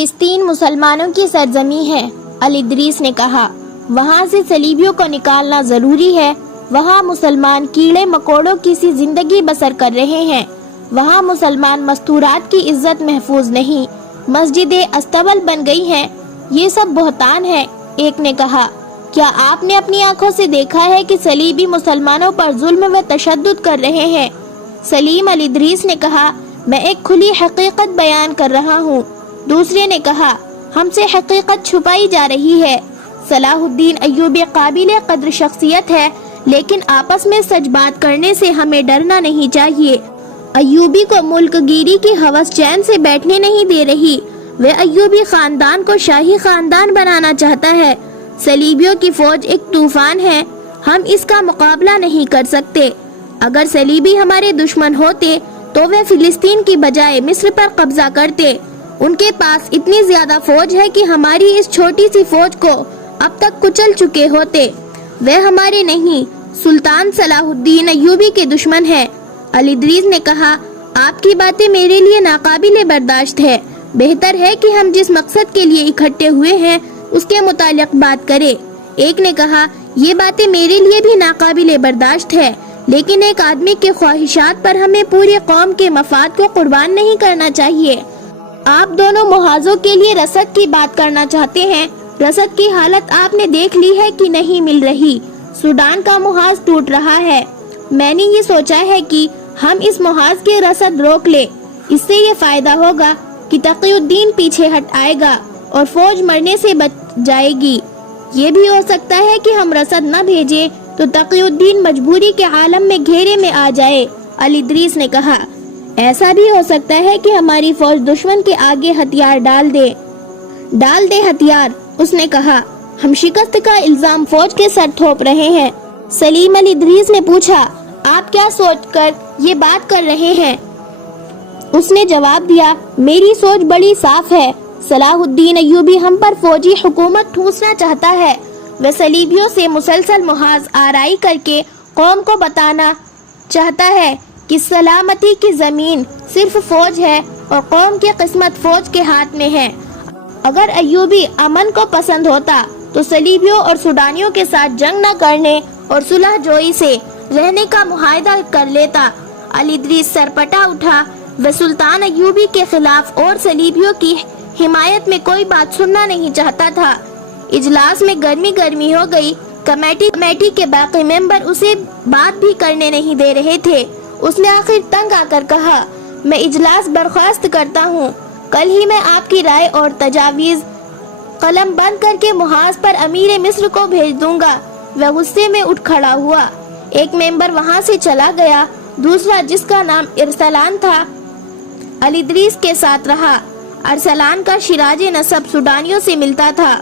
فلسطین مسلمانوں کی سرزمین ہے، الادریس نے کہا۔ وہاں سے صلیبیوں کو نکالنا ضروری ہے۔ وہاں مسلمان کیڑے مکوڑوں کی سی زندگی بسر کر رہے ہیں۔ وہاں مسلمان مستورات کی عزت محفوظ نہیں، مسجدیں استبل بن گئی ہیں۔ یہ سب بہتان ہے، ایک نے کہا۔ کیا آپ نے اپنی آنکھوں سے دیکھا ہے کہ صلیبی مسلمانوں پر ظلم و تشدد کر رہے ہیں؟ سلیم الادریس نے کہا، میں ایک کھلی حقیقت بیان کر رہا ہوں۔ دوسرے نے کہا، ہم سے حقیقت چھپائی جا رہی ہے۔ صلاح الدین ایوبی قابل قدر شخصیت ہے، لیکن آپس میں سچ بات کرنے سے ہمیں ڈرنا نہیں چاہیے۔ ایوبی کو ملک گیری کی ہوس چین سے بیٹھنے نہیں دے رہی۔ وہ ایوبی خاندان کو شاہی خاندان بنانا چاہتا ہے۔ صلیبیوں کی فوج ایک طوفان ہے، ہم اس کا مقابلہ نہیں کر سکتے۔ اگر صلیبی ہمارے دشمن ہوتے تو وہ فلسطین کی بجائے مصر پر قبضہ کرتے۔ ان کے پاس اتنی زیادہ فوج ہے کہ ہماری اس چھوٹی سی فوج کو اب تک کچل چکے ہوتے۔ وہ ہمارے نہیں، سلطان صلاح الدین ایوبی کے دشمن ہے۔ الادریس نے کہا، آپ کی باتیں میرے لیے ناقابل برداشت ہے۔ بہتر ہے کہ ہم جس مقصد کے لیے اکٹھے ہوئے ہیں اس کے متعلق بات کریں۔ ایک نے کہا، یہ باتیں میرے لیے بھی ناقابل برداشت ہے، لیکن ایک آدمی کے خواہشات پر ہمیں پوری قوم کے مفاد کو قربان نہیں کرنا چاہیے۔ آپ دونوں محاذوں کے لیے رسد کی بات کرنا چاہتے ہیں۔ رسد کی حالت آپ نے دیکھ لی ہے کہ نہیں مل رہی۔ سوڈان کا محاذ ٹوٹ رہا ہے۔ میں نے یہ سوچا ہے کہ ہم اس محاذ کے رسد روک لیں۔ اس سے یہ فائدہ ہوگا کہ تقی الدین پیچھے ہٹ آئے گا اور فوج مرنے سے بچ جائے گی۔ یہ بھی ہو سکتا ہے کہ ہم رسد نہ بھیجیں تو تقی الدین مجبوری کے عالم میں گھیرے میں آ جائے۔ الادریس نے کہا، ایسا بھی ہو سکتا ہے کہ ہماری فوج دشمن کے آگے ہتھیار ڈال دے ہتھیار۔ اس نے کہا، ہم شکست کا الزام فوج کے سر تھوپ رہے ہیں۔ سلیم الادریس نے پوچھا، آپ کیا سوچ کر یہ بات کر رہے ہیں؟ اس نے جواب دیا، میری سوچ بڑی صاف ہے۔ صلاح الدین ایوبی ہم پر فوجی حکومت ٹھوسنا چاہتا ہے۔ وہ صلیبیوں سے مسلسل محاذ آرائی کر کے قوم کو بتانا چاہتا ہے کہ سلامتی کی زمین صرف فوج ہے اور قوم کی قسمت فوج کے ہاتھ میں ہے۔ اگر ایوبی امن کو پسند ہوتا تو صلیبیوں اور سوڈانیوں کے ساتھ جنگ نہ کرنے اور صلح جوئی سے رہنے کا معاہدہ کر لیتا۔ الادریس سرپٹا اٹھا۔ وہ سلطان ایوبی کے خلاف اور صلیبیوں کی حمایت میں کوئی بات سننا نہیں چاہتا تھا۔ اجلاس میں گرمی ہو گئی۔ کمیٹی کے باقی ممبر اسے بات بھی کرنے نہیں دے رہے تھے۔ اس نے آخر تنگ آ کر کہا، میں اجلاس برخاست کرتا ہوں۔ کل ہی میں آپ کی رائے اور تجاویز قلم بند کر کے محاذ پر امیر مصر کو بھیج دوں گا۔ وہ غصے میں اٹھ کھڑا ہوا۔ ایک ممبر وہاں سے چلا گیا۔ دوسرا، جس کا نام ارسلان تھا، الادریس کے ساتھ رہا۔ ارسلان کا شراج نسب سوڈانیوں سے ملتا تھا۔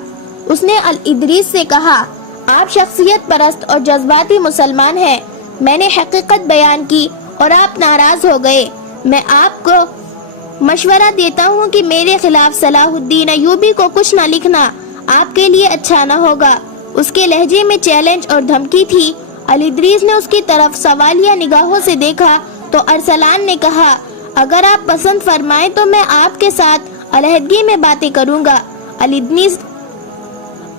اس نے الادریس سے کہا، آپ شخصیت پرست اور جذباتی مسلمان ہیں۔ میں نے حقیقت بیان کی اور آپ ناراض ہو گئے۔ میں آپ کو مشورہ دیتا ہوں کہ میرے خلاف صلاح الدین ایوبی کو کچھ نہ لکھنا، آپ کے لیے اچھا نہ ہوگا۔ اس کے لہجے میں چیلنج اور دھمکی تھی۔ الادریس نے اس کی طرف سوالیہ نگاہوں سے دیکھا تو ارسلان نے کہا، اگر آپ پسند فرمائیں تو میں آپ کے ساتھ علیحدگی میں باتیں کروں گا۔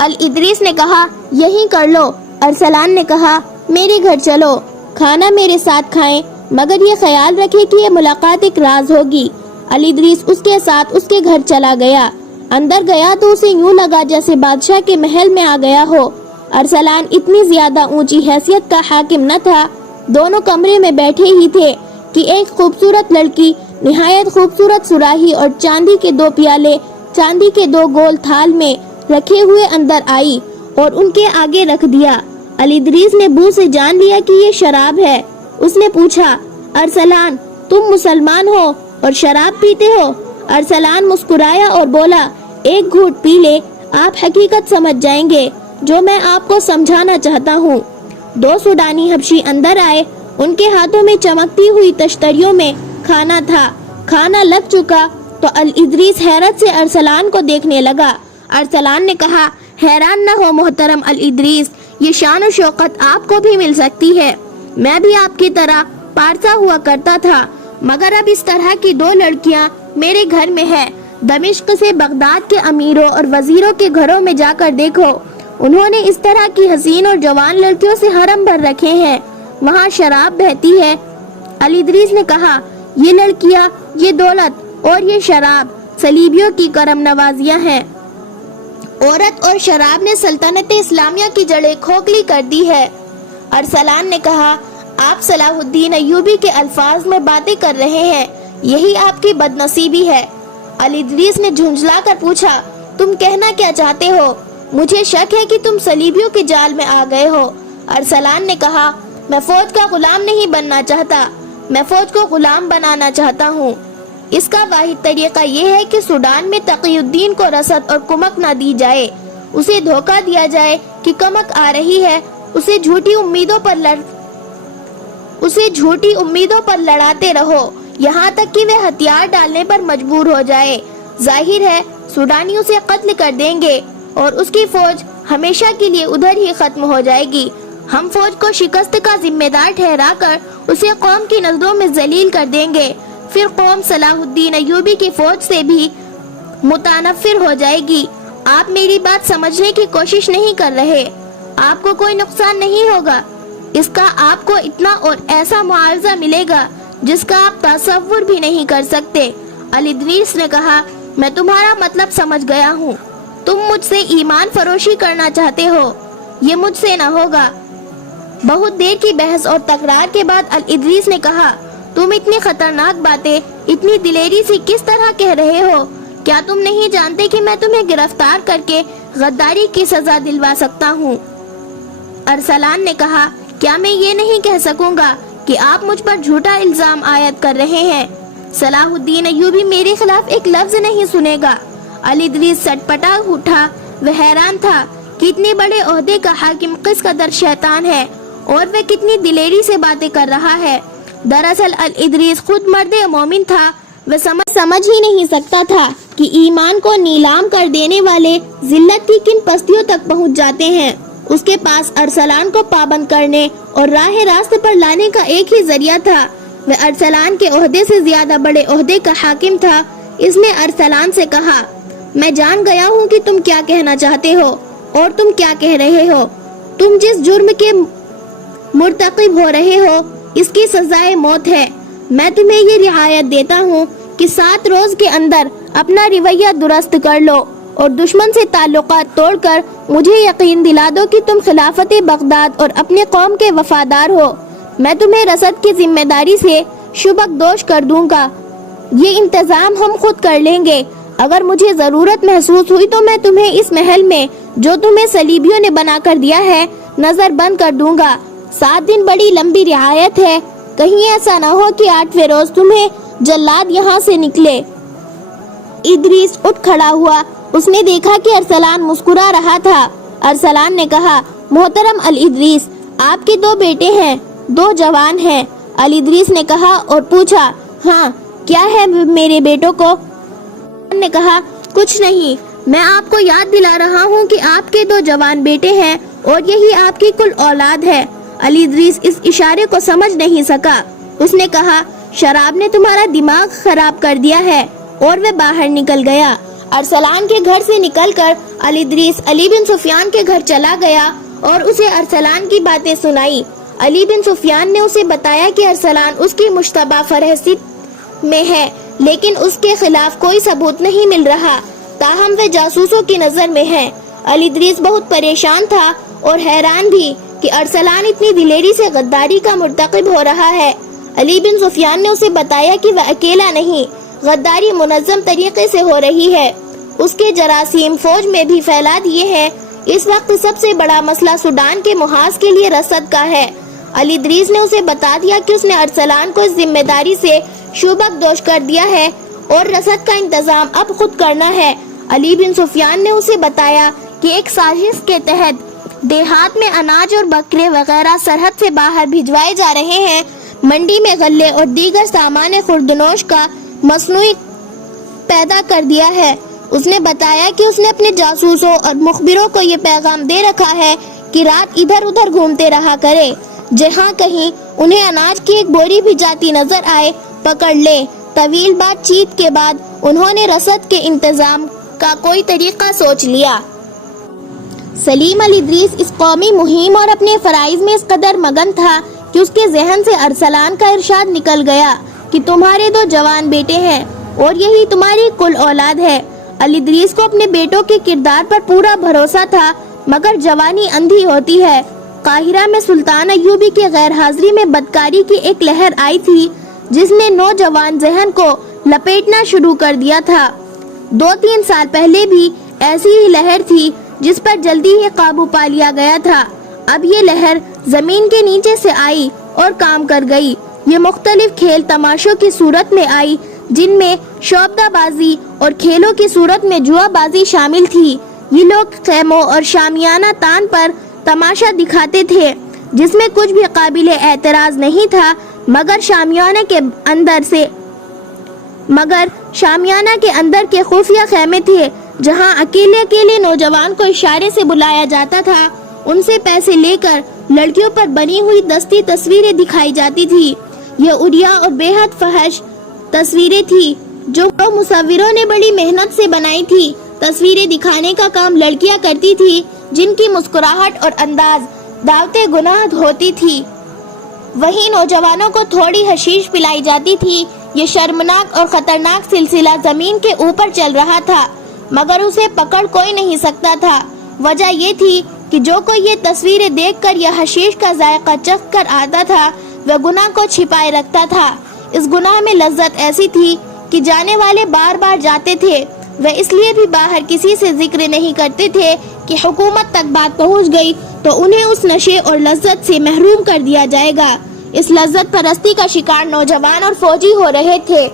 الادریس نے کہا، یہی کر لو۔ ارسلان نے کہا، میرے گھر چلو، کھانا میرے ساتھ کھائیں، مگر یہ خیال رکھے کہ یہ ملاقات ایک راز ہوگی۔ الادریس اس کے ساتھ اس کے گھر چلا گیا۔ اندر گیا تو اسے یوں لگا جیسے بادشاہ کے محل میں آ گیا ہو۔ ارسلان اتنی زیادہ اونچی حیثیت کا حاکم نہ تھا۔ دونوں کمرے میں بیٹھے ہی تھے کہ ایک خوبصورت لڑکی نہایت خوبصورت سراہی اور چاندی کے 2 پیالے چاندی کے 2 گول تھال میں رکھے ہوئے اندر آئی اور ان کے آگے رکھ دیا۔ الادریس نے بو سے جان لیا کہ یہ شراب ہے۔ اس نے پوچھا، ارسلان، تم مسلمان ہو اور شراب پیتے ہو؟ ارسلان مسکرایا اور بولا، ایک گھونٹ پی لے، آپ حقیقت سمجھ جائیں گے جو میں آپ کو سمجھانا چاہتا ہوں۔ 2 سوڈانی حبشی اندر آئے۔ ان کے ہاتھوں میں چمکتی ہوئی تشتریوں میں کھانا تھا۔ کھانا لگ چکا تو الادریس حیرت سے ارسلان کو دیکھنے لگا۔ ارسلان نے کہا، حیران نہ ہو محترم الادریس، یہ شان و شوکت آپ کو بھی مل سکتی ہے۔ میں بھی آپ کی طرح پارسا ہوا کرتا تھا، مگر اب اس طرح کی 2 لڑکیاں میرے گھر میں ہیں دمشق سے بغداد کے امیروں اور وزیروں کے گھروں میں جا کر دیکھو، انہوں نے اس طرح کی حسین اور جوان لڑکیوں سے حرم بھر رکھے ہیں، وہاں شراب بہتی ہے۔ علی ادریس نے کہا، یہ لڑکیاں، یہ دولت اور یہ شراب صلیبیوں کی کرم نوازیاں ہیں۔ عورت اور شراب نے سلطنت اسلامیہ کی جڑیں کھوکھلی کر دی ہے۔ ارسلان نے کہا، آپ صلاح الدین ایوبی کے الفاظ میں باتیں کر رہے ہیں، یہی آپ کی بد نصیبی ہے۔ علی ادریس نے جھنجھلا کر پوچھا، تم کہنا کیا چاہتے ہو؟ مجھے شک ہے کہ تم صلیبیوں کے جال میں آ گئے ہو۔ ارسلان نے کہا، میں فوج کا غلام نہیں بننا چاہتا، میں فوج کو غلام بنانا چاہتا ہوں۔ اس کا واحد طریقہ یہ ہے کہ سوڈان میں تقی الدین کو رسد اور کمک نہ دی جائے، اسے دھوکہ دیا جائے کہ کمک آ رہی ہے، اسے جھوٹی امیدوں پر لڑاتے رہو یہاں تک کہ وہ ہتھیار ڈالنے پر مجبور ہو جائے۔ ظاہر ہے سوڈانی اسے قتل کر دیں گے اور اس کی فوج ہمیشہ کے لیے ادھر ہی ختم ہو جائے گی۔ ہم فوج کو شکست کا ذمہ دار ٹھہرا کر اسے قوم کی نظروں میں ذلیل کر دیں گے، پھر قوم صلاح الدین ایوبی کی فوج سے بھی متنفر ہو جائے گی۔ آپ میری بات سمجھنے کی کوشش نہیں کر رہے۔ آپ کو کوئی نقصان نہیں ہوگا، اس کا آپ کو اتنا اور ایسا معاوضہ ملے گا جس کا آپ تصور بھی نہیں کر سکتے۔ علی ادریس نے کہا، میں تمہارا مطلب سمجھ گیا ہوں، تم مجھ سے ایمان فروشی کرنا چاہتے ہو، یہ مجھ سے نہ ہوگا۔ بہت دیر کی بحث اور تکرار کے بعد علی ادریس نے کہا، تم اتنی خطرناک باتیں اتنی دلیری سے کس طرح کہہ رہے ہو؟ کیا تم نہیں جانتے کہ میں تمہیں گرفتار کر کے غداری کی سزا دلوا سکتا ہوں؟ ارسلان نے کہا، کیا میں یہ نہیں کہہ سکوں گا کہ آپ مجھ پر جھوٹا الزام عائد کر رہے ہیں؟ صلاح الدین ایوبی میرے خلاف ایک لفظ نہیں سنے گا۔ علی ادریس سٹ پٹا اٹھا، وہ حیران تھا کہ اتنے بڑے عہدے کا حاکم کس قدر شیطان ہے اور وہ کتنی دلیری سے باتیں کر رہا ہے۔ دراصل علی ادریس خود مرد مومن تھا، وہ سمجھ ہی نہیں سکتا تھا کہ ایمان کو نیلام کر دینے والے ذلت کی کن پستیوں تک پہنچ جاتے ہیں۔ اس کے پاس ارسلان کو پابند کرنے اور راہ راست پر لانے کا ایک ہی ذریعہ تھا، وہ ارسلان کے عہدے سے زیادہ بڑے عہدے کا حاکم تھا۔ اس نے ارسلان سے کہا، میں جان گیا ہوں کہ تم کیا کہنا چاہتے ہو اور تم کیا کہہ رہے ہو۔ تم جس جرم کے مرتکب ہو رہے ہو اس کی سزائے موت ہے۔ میں تمہیں یہ رعایت دیتا ہوں کہ 7 روز کے اندر اپنا رویہ درست کر لو اور دشمن سے تعلقات توڑ کر مجھے یقین دلا دو کہ تم خلافت بغداد اور اپنے قوم کے وفادار ہو۔ میں تمہیں رسد کی ذمہ داری سے شبک دوش کر دوں گا، یہ انتظام ہم خود کر لیں گے۔ اگر مجھے ضرورت محسوس ہوئی تو میں تمہیں اس محل میں جو تمہیں صلیبیوں نے بنا کر دیا ہے نظر بند کر دوں گا۔ 7 دن بڑی لمبی رعایت ہے، کہیں ایسا نہ ہو کہ 8ویں روز تمہیں جلاد یہاں سے نکلے۔ ادریس اٹھ کھڑا ہوا، اس نے دیکھا کہ ارسلان مسکرا رہا تھا۔ ارسلان نے کہا، محترم علی ادریس، آپ کے 2 بیٹے ہیں، 2 جوان ہیں۔ علی ادریس نے کہا اور پوچھا، ہاں کیا ہے میرے بیٹوں کو؟ نے کہا، کچھ نہیں، میں آپ کو یاد دلا رہا ہوں کہ آپ کے 2 جوان بیٹے ہیں اور یہی آپ کی کل اولاد ہے۔ علی ادریس اس اشارے کو سمجھ نہیں سکا۔ اس نے کہا، شراب نے تمہارا دماغ خراب کر دیا ہے، اور وہ باہر نکل گیا۔ ارسلان کے گھر سے نکل کر علی ادریس علی بن سفیان کے گھر چلا گیا اور اسے ارسلان کی باتیں سنائی۔ علی بن سفیان نے اسے بتایا کہ ارسلان اس کی مشتبہ فہرست میں ہے، لیکن اس کے خلاف کوئی ثبوت نہیں مل رہا، تاہم وہ جاسوسوں کی نظر میں ہے۔ علی ادریس بہت پریشان تھا اور حیران بھی کہ ارسلان اتنی دلیری سے غداری کا مرتکب ہو رہا ہے۔ علی بن سفیان نے اسے بتایا کہ وہ اکیلا نہیں، غداری منظم طریقے سے ہو رہی ہے، اس کے جراثیم فوج میں بھی پھیلا دیے ہیں۔ اس وقت سب سے بڑا مسئلہ سوڈان کے محاذ کے لیے رسد کا ہے۔ علی ادریس نے اسے بتا دیا کہ اس نے ارسلان کو اس ذمہ داری سے شوبک دوش کر دیا ہے اور رسد کا انتظام اب خود کرنا ہے۔ علی بن سفیان نے اسے بتایا کہ ایک سازش کے تحت دیہات میں اناج اور بکرے وغیرہ سرحد سے باہر بھجوائے جا رہے ہیں۔ منڈی میں غلے اور دیگر سامان خوردنوش کا مصنوعی پیدا کر دیا ہے۔ اس نے بتایا کہ اس نے اپنے جاسوسوں اور مخبروں کو یہ پیغام دے رکھا ہے کہ رات ادھر ادھر گھومتے رہا کرے، جہاں کہیں انہیں اناج کی ایک بوری بھی جاتی نظر آئے پکڑ لے۔ طویل بات چیت کے بعد انہوں نے رسد کے انتظام کا کوئی طریقہ سوچ لیا۔ سلیم الادریس اس قومی مہم اور اپنے فرائض میں اس قدر مگن تھا کہ اس کے ذہن سے ارسلان کا ارشاد نکل گیا کہ تمہارے 2 جوان بیٹے ہیں اور یہی تمہاری کل اولاد ہے۔ الادریس کو اپنے بیٹوں کے کردار پر پورا بھروسہ تھا، مگر جوانی اندھی ہوتی ہے۔ قاہرہ میں سلطان ایوبی کی غیر حاضری میں بدکاری کی ایک لہر آئی تھی جس نے نوجوان ذہن کو لپیٹنا شروع کر دیا تھا۔ 2-3 سال پہلے بھی ایسی ہی لہر تھی جس پر جلدی ہی قابو پا لیا گیا تھا۔ اب یہ لہر زمین کے نیچے سے آئی اور کام کر گئی۔ یہ مختلف کھیل تماشوں کی صورت میں آئی جن میں شعبدہ بازی اور کھیلوں کی صورت میں جوا بازی شامل تھی۔ یہ لوگ خیموں اور شامیانہ تان پر تماشا دکھاتے تھے جس میں کچھ بھی قابل اعتراض نہیں تھا، مگر شامیانہ کے اندر کے خفیہ خیمے تھے جہاں اکیلے نوجوان کو اشارے سے بلایا جاتا تھا، ان سے پیسے لے کر لڑکیوں پر بنی ہوئی دستی تصویریں دکھائی جاتی تھی۔ یہ عریاں اور بے حد فحش تصویریں تھی جو مصوروں نے بڑی محنت سے بنائی تھی۔ تصویریں دکھانے کا کام لڑکیاں کرتی تھی جن کی مسکراہٹ اور انداز دعوت گناہ ہوتی تھی، وہیں نوجوانوں کو تھوڑی حشیش پلائی جاتی تھی۔ یہ شرمناک اور خطرناک سلسلہ زمین کے اوپر چل رہا تھا، مگر اسے پکڑ کوئی نہیں سکتا تھا۔ وجہ یہ تھی کہ جو کوئی یہ تصویریں دیکھ کر یا حشیش کا ذائقہ چکھ کر آتا تھا وہ گناہ کو چھپائے رکھتا تھا۔ اس گناہ میں لذت ایسی تھی کہ جانے والے بار بار جاتے تھے۔ وہ اس لیے بھی باہر کسی سے ذکر نہیں کرتے تھے کہ حکومت تک بات پہنچ گئی تو انہیں اس نشے اور لذت سے محروم کر دیا جائے گا۔ اس لذت پرستی کا شکار نوجوان اور فوجی ہو رہے تھے۔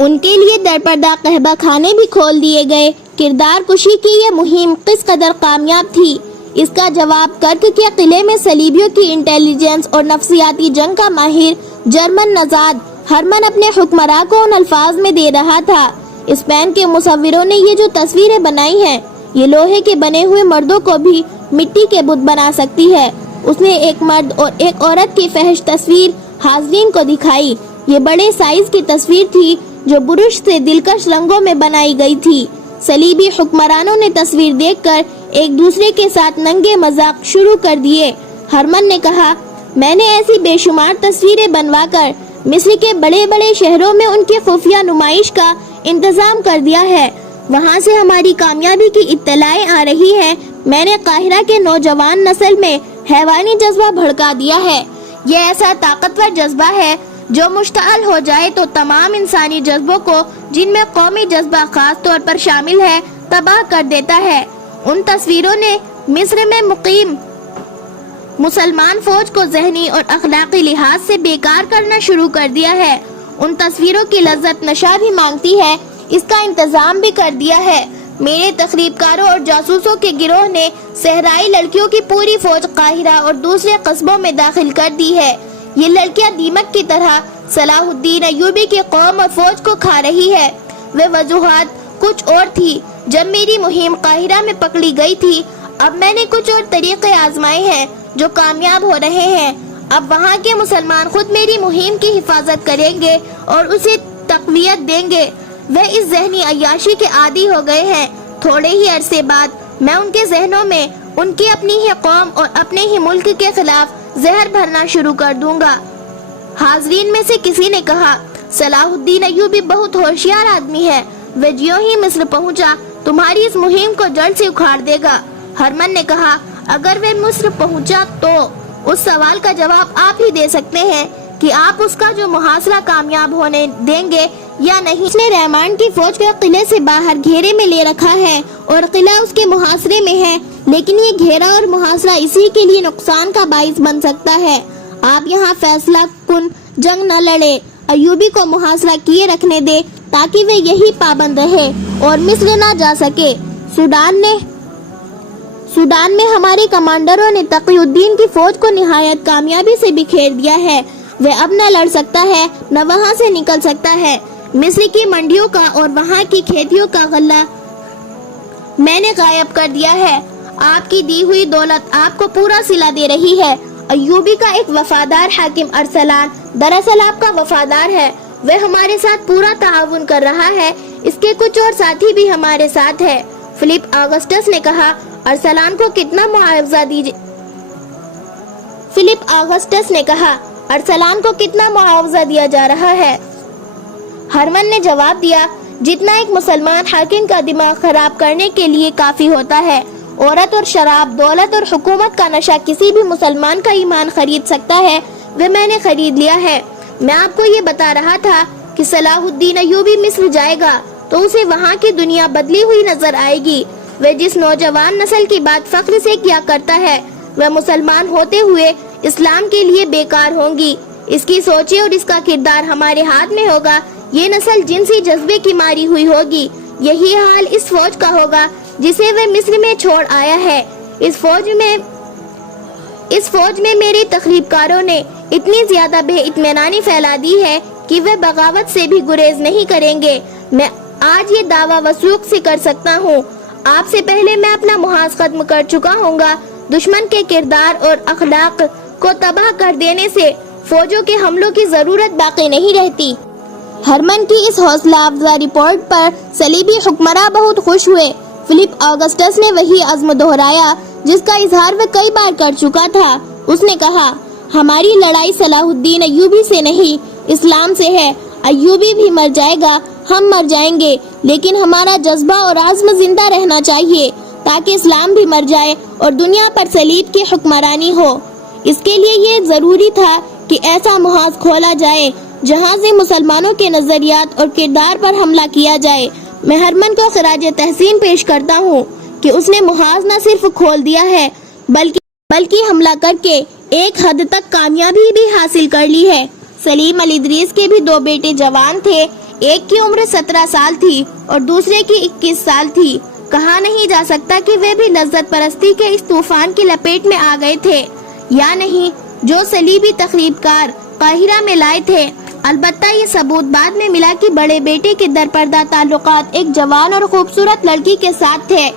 ان کے لیے درپردہ قہبہ خانے بھی کھول دیے گئے۔ کردار کشی کی یہ مہم کس قدر کامیاب تھی، اس کا جواب کرک کے قلعے میں صلیبیوں کی انٹیلیجنس اور نفسیاتی جنگ کا ماہر جرمن نژاد ہرمن اپنے حکمراں کو ان الفاظ میں دے رہا تھا۔ اسپین کے مصوروں نے یہ جو تصویریں بنائی ہیں یہ لوہے کے بنے ہوئے مردوں کو بھی مٹی کے بت بنا سکتی ہے۔ اس نے ایک مرد اور ایک عورت کی فحش تصویر حاضرین کو دکھائی۔ یہ بڑے سائز کی تصویر تھی جو برش سے دلکش رنگوں میں بنائی گئی تھی۔ صلیبی حکمرانوں نے تصویر دیکھ کر ایک دوسرے کے ساتھ ننگے مذاق شروع کر دیے۔ ہرمن نے کہا، میں نے ایسی بے شمار تصویریں بنوا کر مصر کے بڑے بڑے شہروں میں ان کی خفیہ نمائش کا انتظام کر دیا ہے، وہاں سے ہماری کامیابی کی اطلاعیں آ رہی ہیں۔ میں نے قاہرہ کے نوجوان نسل میں حیوانی جذبہ بھڑکا دیا ہے۔ یہ ایسا طاقتور جذبہ ہے جو مشتعل ہو جائے تو تمام انسانی جذبوں کو، جن میں قومی جذبہ خاص طور پر شامل ہے، تباہ کر دیتا ہے۔ ان تصویروں نے مصر میں مقیم مسلمان فوج کو ذہنی اور اخلاقی لحاظ سے بیکار کرنا شروع کر دیا ہے۔ ان تصویروں کی لذت نشہ بھی مانگتی ہے، اس کا انتظام بھی کر دیا ہے۔ میرے تخریب کاروں اور جاسوسوں کے گروہ نے صحرائی لڑکیوں کی پوری فوج قاہرہ اور دوسرے قصبوں میں داخل کر دی ہے۔ یہ لڑکیاں دیمک کی طرح صلاح الدین ایوبی کی قوم اور فوج کو کھا رہی ہے۔ وہ وجوہات کچھ اور تھی جب میری مہم قاہرہ میں پکڑی گئی تھی۔ اب میں نے کچھ اور طریقے آزمائے ہیں جو کامیاب ہو رہے ہیں۔ اب وہاں کے مسلمان خود میری مہم کی حفاظت کریں گے اور اسے تقویت دیں گے۔ وہ اس ذہنی عیاشی کے عادی ہو گئے ہیں۔ تھوڑے ہی عرصے بعد میں ان کے ذہنوں میں ان کی اپنی ہی قوم اور اپنے ہی ملک کے خلاف زہر بھرنا شروع کر دوں گا۔ حاضرین میں سے کسی نے کہا، صلاح الدین ایوبی بہت ہوشیار آدمی ہے، وہ جیوں ہی مصر پہنچا تمہاری اس مہم کو جڑ سے اکھاڑ دے گا۔ ہرمن نے کہا، اگر وہ مصر پہنچا تو اس سوال کا جواب آپ ہی دے سکتے ہیں کہ آپ اس کا جو محاصرہ کامیاب ہونے دیں گے یا نہیں۔ اس نے رحمان کی فوج کو قلعے سے باہر گھیرے میں لے رکھا ہے اور قلعہ اس کے محاصرے میں ہے، لیکن یہ گھیرا اور محاصرہ اسی کے لیے نقصان کا باعث بن سکتا ہے۔ آپ یہاں فیصلہ کن جنگ نہ لڑے، ایوبی کو محاصرہ کیے رکھنے دے تاکہ وہ یہی پابند رہے اور مصر نہ جا سکے۔ سوڈان میں ہمارے کمانڈروں نے تقی الدین کی فوج کو نہایت کامیابی سے بکھیر دیا ہے۔ وہ اب نہ لڑ سکتا ہے نہ وہاں سے نکل سکتا ہے۔ مصر کی منڈیوں کا اور وہاں کی کھیتیوں کا غلہ میں نے غائب کر دیا ہے۔ آپ کی دی ہوئی دولت آپ کو پورا صلہ دے رہی ہے۔ ایوبی کا ایک وفادار حاکم ارسلان دراصل آپ کا وفادار ہے۔ وہ ہمارے ساتھ پورا تعاون کر رہا ہے، اس کے کچھ اور ساتھی بھی ہمارے ساتھ ہے۔ فلپ آگسٹس نے کہا، ارسلان کو کتنا معاوضہ دیا جا رہا ہے؟ ہرمن نے جواب دیا، جتنا ایک مسلمان حاکم کا دماغ خراب کرنے کے لیے کافی ہوتا ہے۔ عورت اور شراب، دولت اور حکومت کا نشہ کسی بھی مسلمان کا ایمان خرید سکتا ہے، وہ میں نے خرید لیا ہے۔ میں آپ کو یہ بتا رہا تھا کہ صلاح الدین ایوبی مصر جائے گا تو اسے وہاں کی دنیا بدلی ہوئی نظر آئے گی۔ وہ جس نوجوان نسل کی بات فخر سے کیا کرتا ہے، وہ مسلمان ہوتے ہوئے اسلام کے لیے بیکار ہوں گی۔ اس کی سوچیں اور اس کا کردار ہمارے ہاتھ میں ہوگا۔ یہ نسل جنسی جذبے کی ماری ہوئی ہوگی۔ یہی حال اس فوج کا ہوگا جسے وہ مصر میں چھوڑ آیا ہے۔ اس فوج میں میرے تخریب کاروں نے اتنی زیادہ بے اطمینانی پھیلا دی ہے کہ وہ بغاوت سے بھی گریز نہیں کریں گے۔ میں آج یہ دعویٰ وثوق سے کر سکتا ہوں، آپ سے پہلے میں اپنا محاذ ختم کر چکا ہوں گا۔ دشمن کے کردار اور اخلاق کو تباہ کر دینے سے فوجوں کے حملوں کی ضرورت باقی نہیں رہتی۔ ہرمن کی اس حوصلہ افزا رپورٹ پر صلیبی حکمراں بہت خوش ہوئے۔ فلپ آگسٹس نے وہی عزم دہرایا جس کا اظہار وہ کئی بار کر چکا تھا۔ اس نے کہا، ہماری لڑائی صلاح الدین ایوبی سے نہیں، اسلام سے ہے۔ ایوبی بھی مر جائے گا، ہم مر جائیں گے، لیکن ہمارا جذبہ اور عزم زندہ رہنا چاہیے تاکہ اسلام بھی مر جائے اور دنیا پر صلیب کی حکمرانی ہو۔ اس کے لیے یہ ضروری تھا کہ ایسا محاذ کھولا جائے جہاں سے مسلمانوں کے نظریات اور کردار پر حملہ کیا جائے۔ میں ہرمن کو خراج تحسین پیش کرتا ہوں کہ اس نے محاذ نہ صرف کھول دیا ہے بلکہ حملہ کر کے ایک حد تک کامیابی بھی حاصل کر لی ہے۔ سلیم الادریس کے بھی 2 بیٹے جوان تھے، ایک کی عمر 17 سال تھی اور دوسرے کی 21 سال تھی۔ کہا نہیں جا سکتا کہ وہ بھی لذت پرستی کے اس طوفان کی لپیٹ میں آ گئے تھے یا نہیں جو صلیبی تخریب کار قاہرہ میں لائے تھے۔ البتہ یہ ثبوت بعد میں ملا کہ بڑے بیٹے کے درپردہ تعلقات ایک جوان اور خوبصورت لڑکی کے ساتھ تھے۔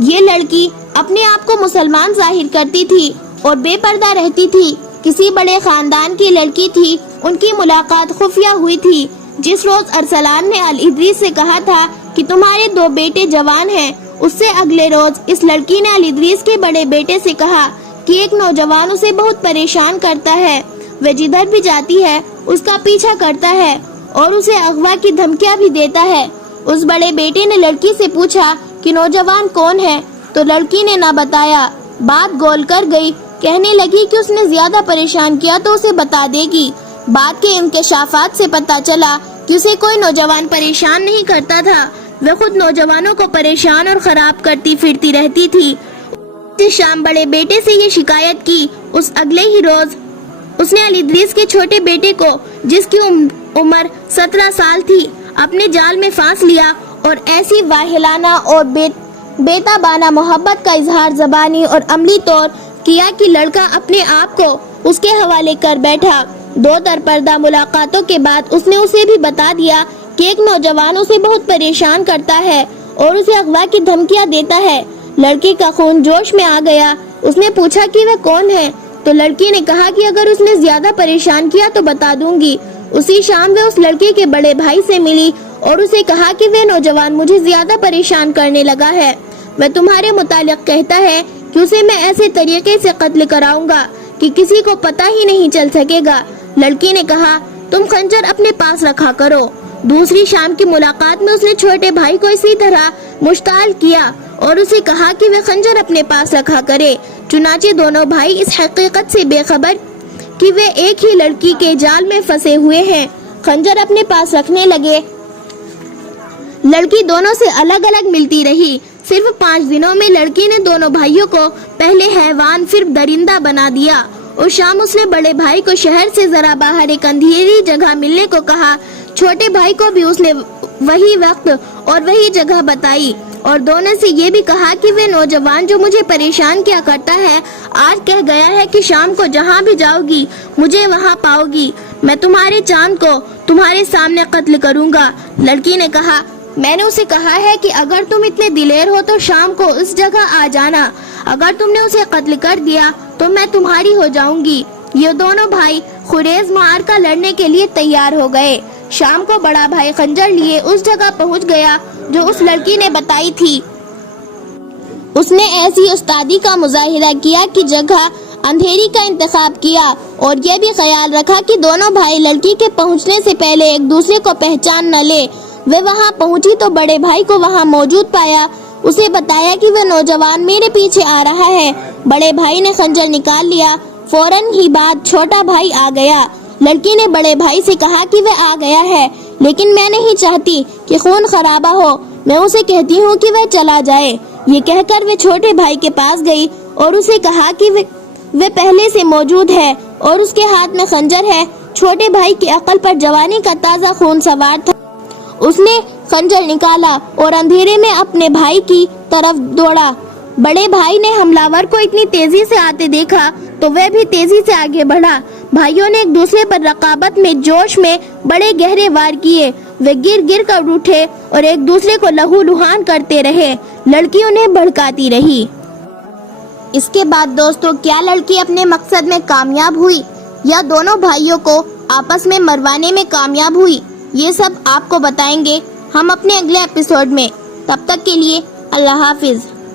یہ لڑکی اپنے آپ کو مسلمان ظاہر کرتی تھی اور بے پردہ رہتی تھی، کسی بڑے خاندان کی لڑکی تھی۔ ان کی ملاقات خفیہ ہوئی تھی۔ جس روز ارسلان نے الادریس سے کہا تھا کہ تمہارے 2 بیٹے جوان ہیں، اس سے اگلے روز اس لڑکی نے الادریس کے بڑے بیٹے سے کہا کہ ایک نوجوان اسے بہت پریشان کرتا ہے، وہ جدھر بھی جاتی ہے اس کا پیچھا کرتا ہے اور اسے اغوا کی دھمکیاں بھی دیتا ہے۔ اس بڑے بیٹے نے لڑکی سے پوچھا کہ نوجوان کون ہے، تو لڑکی نے نہ بتایا۔ بات گول کر گئی، کہنے لگی کہ اس نے زیادہ پریشان کیا تو اسے بتا دے گی۔ بات کے انکشافات سے پتہ چلا کہ اسے کوئی نوجوان پریشان نہیں کرتا تھا، وہ خود نوجوانوں کو پریشان اور خراب کرتی پھرتی رہتی تھی۔ شام بڑے بیٹے سے یہ شکایت کی۔ اس اگلے ہی روز اس نے الادریس کے چھوٹے بیٹے کو، جس کی عمر 17 سال تھی، اپنے جال میں پھانس لیا اور ایسی واہلانہ اور بےتابانہ محبت کا اظہار زبانی اور عملی طور کیا کہ لڑکا اپنے آپ کو اس کے حوالے کر بیٹھا۔ 2 درپردہ ملاقاتوں کے بعد اس نے اسے بھی بتا دیا کہ ایک نوجوان اسے بہت پریشان کرتا ہے اور اسے اغوا کی دھمکیاں دیتا ہے۔ لڑکی کا خون جوش میں آ گیا۔ اس نے پوچھا کہ وہ کون ہے، تو لڑکی نے کہا کہ اگر اس نے زیادہ پریشان کیا تو بتا دوں گی۔ اسی شام وہ اس لڑکی کے بڑے بھائی سے ملی اور اسے کہا کہ وہ نوجوان مجھے زیادہ پریشان کرنے لگا ہے، وہ تمہارے متعلق کہتا ہے کہ اسے میں ایسے طریقے سے قتل کراؤں گا کہ کسی کو پتہ ہی نہیں چل سکے گا۔ لڑکی نے کہا، تم خنجر اپنے پاس رکھا کرو۔ دوسری شام کی ملاقات میں اس نے چھوٹے بھائی کو اسی طرح مشتعل کیا اور اسے کہا کہ وہ خنجر اپنے پاس رکھا کرے۔ چنانچہ دونوں بھائی اس حقیقت سے بے خبر کہ وہ ایک ہی لڑکی کے جال میں پھنسے ہوئے ہیں، خنجر اپنے پاس رکھنے لگے۔ لڑکی دونوں سے الگ الگ ملتی رہی۔ صرف 5 دنوں میں لڑکی نے دونوں بھائیوں کو پہلے حیوان پھر درندہ بنا دیا۔ اور شام اس نے بڑے بھائی کو شہر سے ذرا باہر ایک اندھیری جگہ ملنے کو کہا۔ چھوٹے بھائی کو بھی اس نے وہی وقت اور وہی جگہ بتائی اور دونوں سے یہ بھی کہا کہ وہ نوجوان جو مجھے پریشان کیا کرتا ہے آج کہہ گیا ہے کہ شام کو جہاں بھی جاؤ گی مجھے وہاں پاؤ گی، میں تمہارے چاند کو تمہارے سامنے قتل کروں گا۔ لڑکی نے کہا، میں نے اسے کہا ہے کہ اگر تم اتنے دلیر ہو تو شام کو اس جگہ آ جانا، اگر تم نے اسے قتل کر دیا تو میں تمہاری ہو جاؤں گی۔ یہ دونوں بھائی خریز معرکہ لڑنے کے لیے تیار ہو گئے۔ شام کو بڑا بھائی خنجر لیے اس جگہ پہنچ گیا جو اس لڑکی نے بتائی تھی۔ اس نے ایسی استادی کا مظاہرہ کیا کہ جگہ اندھیری کا انتخاب کیا اور یہ بھی خیال رکھا کہ دونوں بھائی لڑکی کے پہنچنے سے پہلے ایک دوسرے کو پہچان نہ لے۔ وہ وہاں پہنچی تو بڑے بھائی کو وہاں موجود پایا۔ اسے بتایا کہ وہ نوجوان میرے پیچھے آ رہا ہے۔ بڑے بھائی نے خنجر نکال لیا۔ فوراً ہی بعد چھوٹا بھائی آ گیا۔ لڑکی نے بڑے بھائی سے کہا کہ وہ آ گیا ہے، لیکن میں نہیں چاہتی کہ خون خرابہ ہو، میں اسے کہتی ہوں کہ وہ چلا جائے۔ یہ کہہ کر وہ چھوٹے بھائی کے پاس گئی اور اسے کہا کہ وہ پہلے سے موجود ہے اور اس کے ہاتھ میں خنجر ہے۔ چھوٹے بھائی کی عقل پر جوانی کا تازہ خون سوار تھا۔ اس نے خنجر نکالا اور اندھیرے میں اپنے بھائی کی طرف دوڑا۔ بڑے بھائی نے حملہ کو اتنی تیزی سے آتے دیکھا تو وہ بھی تیزی سے آگے بڑھا۔ بھائیوں نے ایک دوسرے پر رقابت میں جوش میں بڑے گہرے وار کیے۔ وہ گر کر اٹھے اور ایک دوسرے کو لہو لہان کرتے رہے۔ لڑکی انہیں بھڑکاتی رہی۔ اس کے بعد دوستو، کیا لڑکی اپنے مقصد میں کامیاب ہوئی یا دونوں بھائیوں کو آپس میں مروانے میں کامیاب ہوئی؟ یہ سب آپ کو بتائیں گے ہم اپنے اگلے ایپیسوڈ میں۔ تب تک کے لیے اللہ حافظ۔